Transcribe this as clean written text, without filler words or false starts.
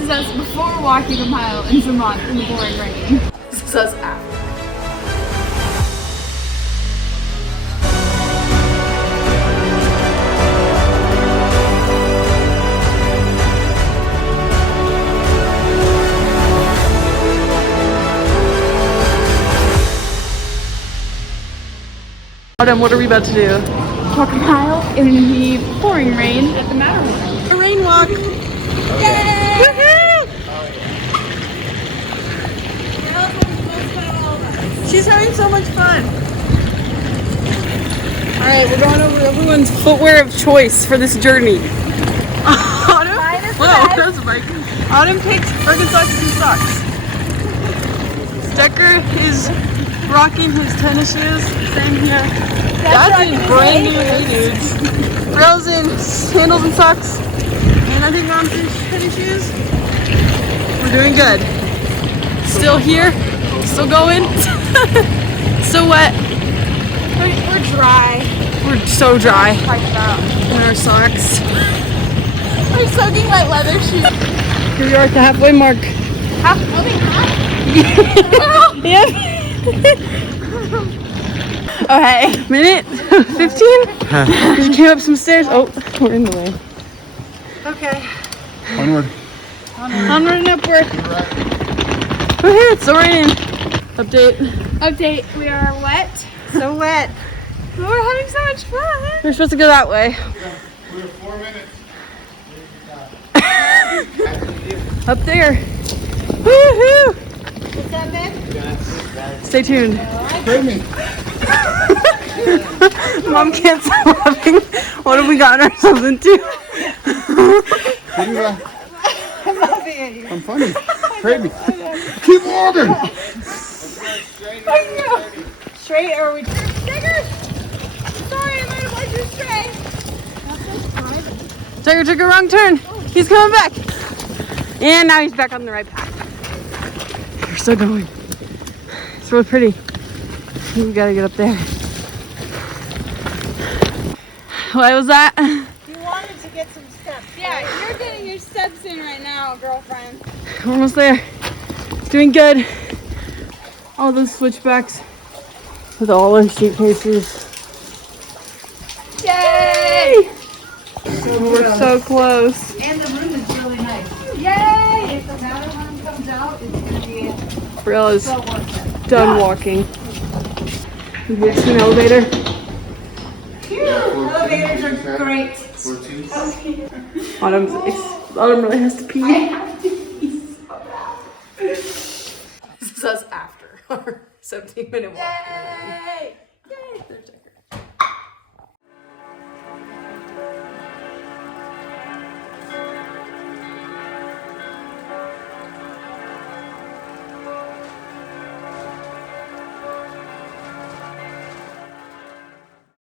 is us before walking a mile in Vermont in the pouring rain. This is us after. Autumn, what are we about to do? Walk a mile in the pouring rain at the Matterhorn. A rain walk. Yay! She's having so much fun. All right, we're going over everyone's footwear of choice for this journey. Autumn? Whoa, that's a bike. Autumn picked Birkenstocks and socks. Decker is rocking his tennis shoes. Same here. That's in brand new Hey Dudes. Rose in sandals and socks. And I think I'm tennis shoes. We're doing good. Still here. Still going. Still wet. We're dry. We're so dry. And our socks. I'm soaking my leather shoes. Here we are at the halfway mark. Yep. Okay. Minute 15? We came up some stairs. Oh, we're in the way. Okay. Onward. Onward and upward. We're here. It's still raining. Update. We are wet. So wet. But we're having so much fun. We're supposed to go that way. We have 4 minutes. Up there. Woohoo! What's that, babe? Stay tuned. Trade me. Mom can't stop laughing. What have we gotten ourselves into? I'm funny. Trade me. Keep walking. Straight or are we? Digger! Sorry, I might have led you astray. Tiger took a wrong turn. He's coming back. And now he's back on the right path. We're still going. It's really pretty. We gotta get up there. What was that? You wanted to get some steps. Yeah, you're getting your steps in right now, girlfriend. We're almost there. Doing good. All those switchbacks with all our suitcases. Yay! We're so close. And the room is really nice. Yay! If the Matterhorn comes out, it's going to be Brielle is so worth it. done walking. Next to an elevator. Elevators are great. Autumn really has to pee. This is us after our 17-minute walk. Yay! Yay!